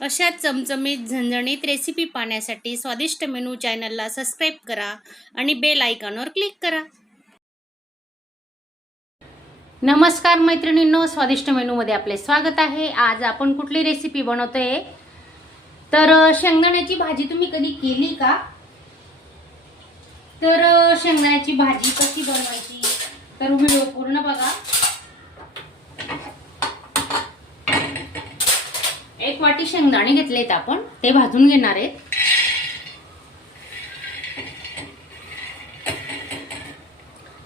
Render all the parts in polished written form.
अशा चमचमीत झणझणीत रेसिपी पाहण्यासाठी स्वादिष्ट मेनू चॅनलला सबस्क्राईब करा आणि बेल आयकॉनवर क्लिक करा। नमस्कार मैत्रिणींनो, स्वादिष्ट मेनूमध्ये आपले स्वागत आहे। आज आपण कुठली रेसिपी बनवतोय तर शेंगदाण्याची भाजी तुम्ही कधी केली का? तर शेंगदाण्याची भाजी कशी बनवायची तर व्हिडिओ पूर्ण बघा। एक वाटी शेंगदाणे घेतलेत आपण, ते भाजून घेणार आहेत।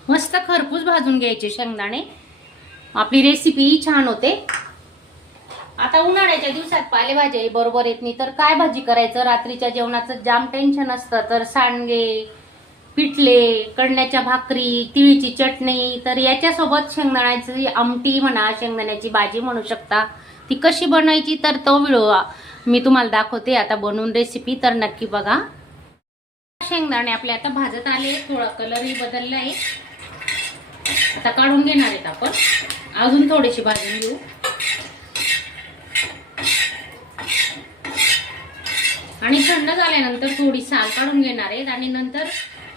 मस्त खरपूस भाजून घ्यायचे शेंगदाणे, आपली रेसिपी छान होते। आता उन्हाळ्याच्या दिवसात पालेभाज्या बरोबर येत नाही तर काय भाजी करायचं, रात्रीच्या जेवणाचं जाम टेन्शन असतं। तर सांडगे, पिठले, कडण्याच्या भाकरी, तिळीची चटणी, तर याच्यासोबत शेंगदाण्याची आमटी म्हणा, शेंगदाण्याची भाजी म्हणू शकता, ती कशी बनायची तर तो व्हिडिओ मी तुम्हाला दाखवते आता बनवून रेसिपी, तर नक्की बघा। शेंगदाणे आपले आता भाजत आले, थोडा कलरही बदलला आहे। आता काढून घेणार आहेत आपण, अजून थोडीशी भाजून घेऊ। आणि थंड झाल्यानंतर थोडी साल काढून घेणार आहेत आणि नंतर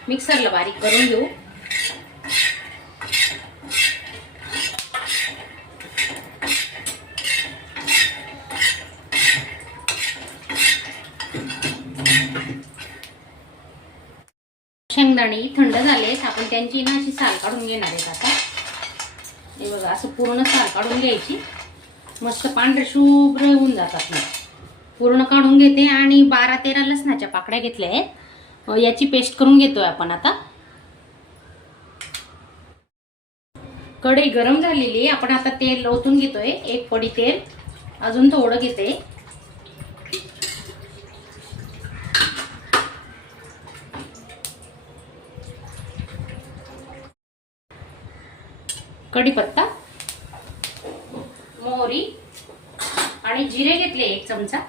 मिक्सरला बारीक करून घेऊ। शेंगदाणे थंड झालेत, आपण त्यांची ना अशी साल काढून घेणार आहेत। आता हे बघा, असं पूर्ण साल काढून घ्यायची, मस्त पांढरे शुभ्र होऊन जातात ना। पूर्ण काढून घेते आणि 12-13 लसणाच्या पाकळ्या घेतल्या आहेत, याची पेस्ट करून घेतोय आपण। आता कढई गरम झालेली, आपण आता तेल ओतून घेतोय, एक पडी तेल, अजून थोडं घेते। कढीपत्ता, मोहरी आणि जिरे घेतले 1 चमचा।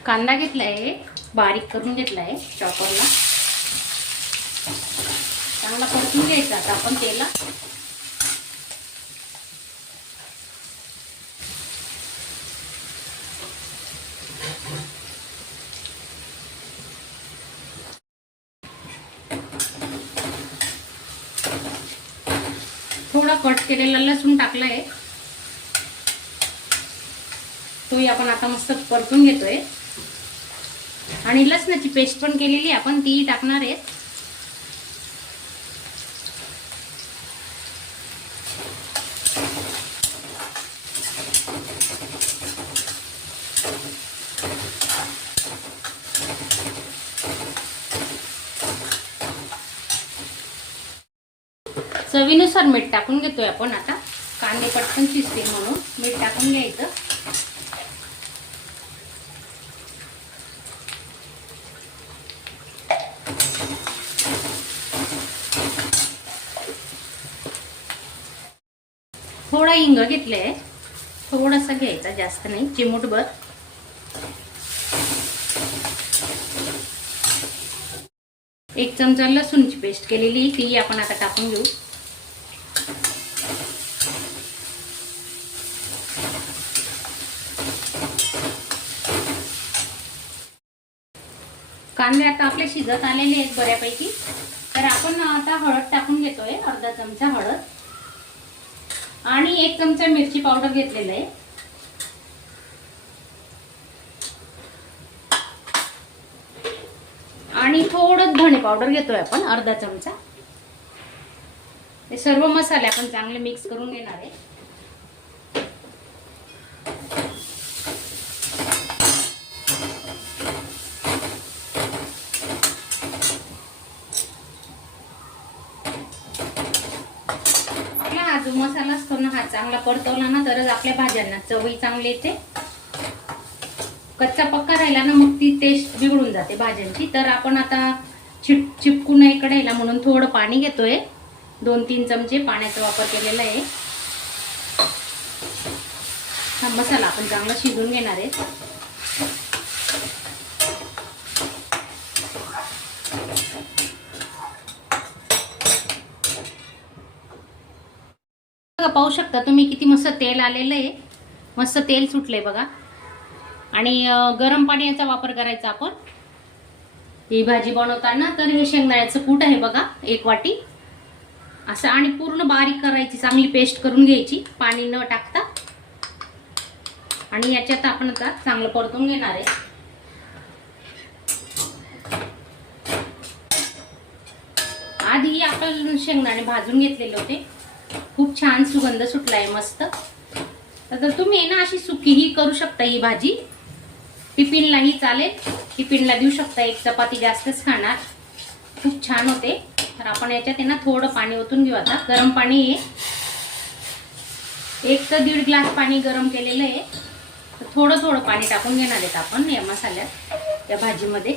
कांदा घेतलाय, बारीक करून घेतलाय चॉपरला, चांगला परतून घ्यायचा आता आपण तेला। थोडा कट केलेला लसूण टाकलाय, तोही आपण आता मस्त परतून घेतोय। आणि लसणाची पेस्ट पण केलेली आपण, ती टाकणार आहे। चवीनुसार मीठ टाकून घेतोय आपण आता, कांदे पटकन शिजतील म्हणून मीठ टाकून घ्यायचं। थोडा हिंग घेतलाय, थोडासा घ्यायचा, जास्त नाही, चिमूटभर। एक चमचा लसूणची पेस्ट केलेली, ती आपण आता टाकून घेऊ। कांदे आता आपले शिजत आलेले आहेत बऱ्यापैकी, तर आपण आता हळद टाकून घेतोय, अर्धा चमचा हळद आणि 1 चमचा मिरची पावडर घेतलेला आहे। आणि थोडं धणे पावडर घेतोय आपण, अर्धा चमचा। हे सर्व मसाले आपण चांगले मिक्स करून घेणार आहे। जो मसाला असतो ना, हा चांगला परतवला ना तरच आपल्या भाज्यांना चवही चांगली येते। कच्चा पक्का राहिला ना मग ती टेस्ट बिघडून जाते भाज्यांची। तर आपण आता चिपकू नये कढईला म्हणून थोडं पाणी घेतोय, 2-3 चमचे पाण्याचा वापर केलेला आहे। हा मसाला आपण चांगला शिजवून घेणार आहे. बघा, पाहू शकता तुम्ही किती मस्त तेल आलेलं आहे, मस्त तेल सुटलंय बघा. आणि गरम पाण्याचा वापर करायचा आपण ही भाजी बनवताना. तर हे शेंगदाण्याचं कूट आहे बघा, 1 वाटी असं, आणि पूर्ण बारीक करायची, चांगली पेस्ट करून घ्यायची पाणी न टाकता. आणि याच्यात आपण आता चांगलं परतून घेणार आहे. आधी आपण शेंगदाणे भाजून घेतलेले होते, खूप छान सुगंध सुटलाय मस्त. तर तुम्ही ना अशी सुकीही करू शकता ही भाजी, टिफिनलाही चालेल, टिफिनला देऊ शकता. एक चपाती जास्तच खाणार, खूप छान होते. तर आपण याच्यात ना थोडं पाणी ओतून घेऊ. आता गरम पाणी आहे, 1 ते 1.5 ग्लास पाणी गरम केलेलं आहे. तर थोडं थोडं पाणी टाकून घेणार आहेत आपण या मसाल्यात, या भाजीमध्ये.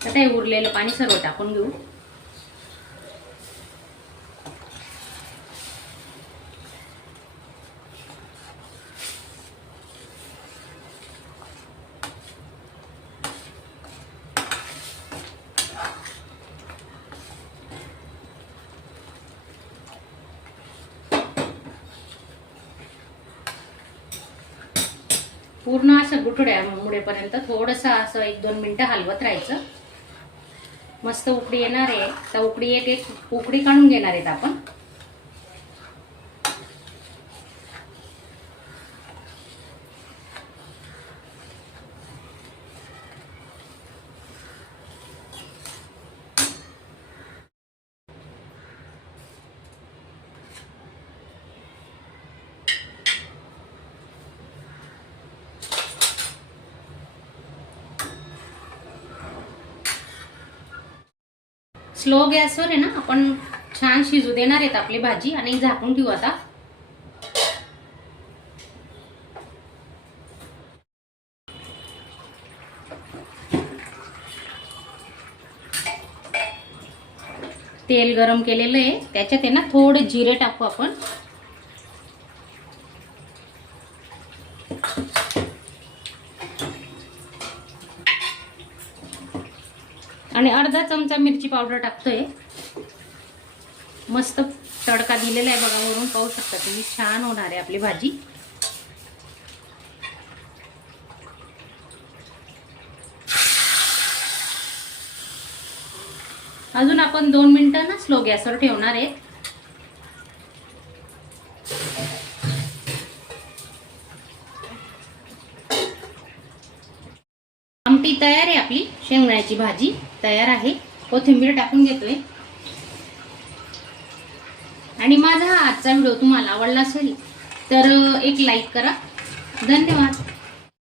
आता हे उरलेलं पाणी सर्व टाकून घेऊ. पूर्ण असं गुठड्या मुडेपर्यंत थोडंसं असं 1-2 मिनिटं हलवत राहायचं. मस्त उकडी येणार आहे. तर उकडी एक उकडी काढून घेणार आहेत आपण. स्लो गॅसवर आहे ना आपण छान शिजू देणार आहेत आपली भाजी. आणि झाकून ठेवू आता. तेल गरम केलेलं आहे, त्याच्यात आहे ना थोडे जिरे टाकू आपण. आणि अर्धा चमचा मिरची पावडर टाकतोय. मस्त तडका दिलेला आहे बघा, वरून पाहू शकता तुम्ही. छान होणार आहे आपली भाजी. अजून आपण 2 मिनिटं ना स्लो गॅसवर ठेवणार आहे. आमटी तयार आहे, आपली शेंगदाण्याची भाजी तयार आहे. कोथिंबीर टाकून घेतोय. आणि माझा हा आजचा व्हिडिओ तुम्हाला आवडला असेल तर एक लाईक करा. धन्यवाद.